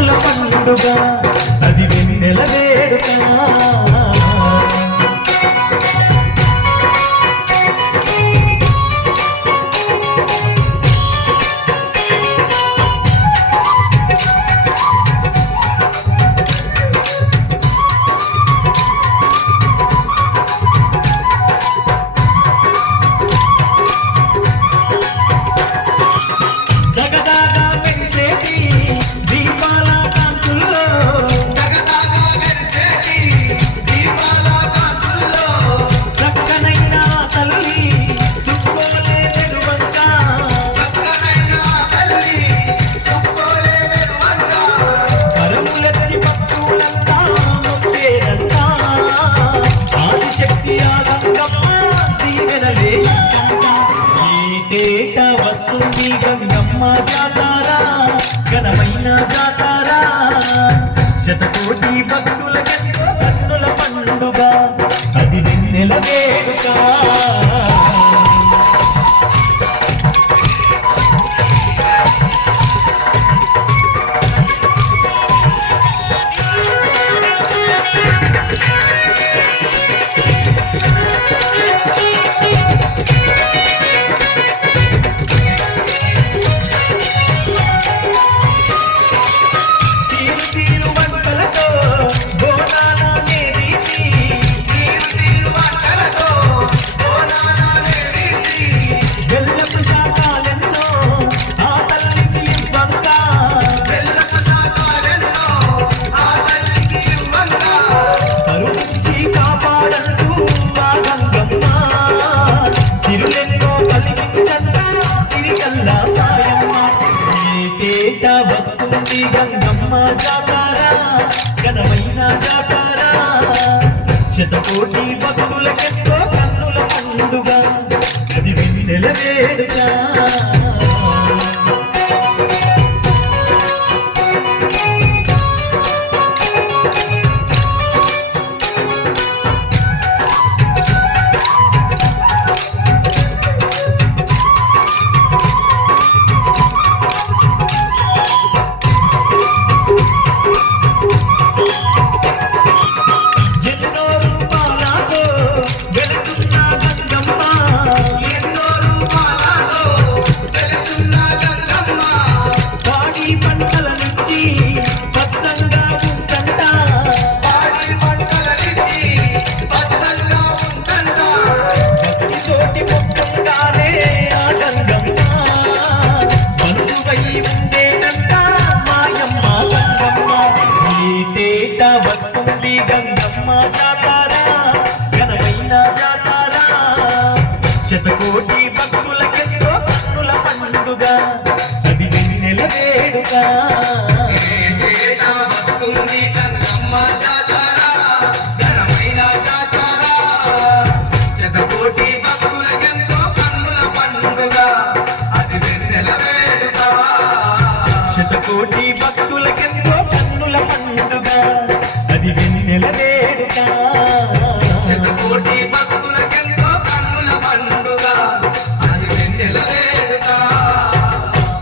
కన్నుల పండుగ అది వెన్నెలవే వస్తుంది గంగమ్మ జాతారా ఘనమైన జాతారా. శతకోటి భక్తుల ఏట వస్తుంది గంగమ్మ జాతార ఘనమైన జాతార. శతకోటి భక్తులకెంతో కన్నుల పండుగ అది వెన్నెల వేడుగా శతకోటి భక్తులకెంతో కన్నుల పండుగ. అది వెన్నెల వేడుక. వస్తుంది భక్తులకెంతో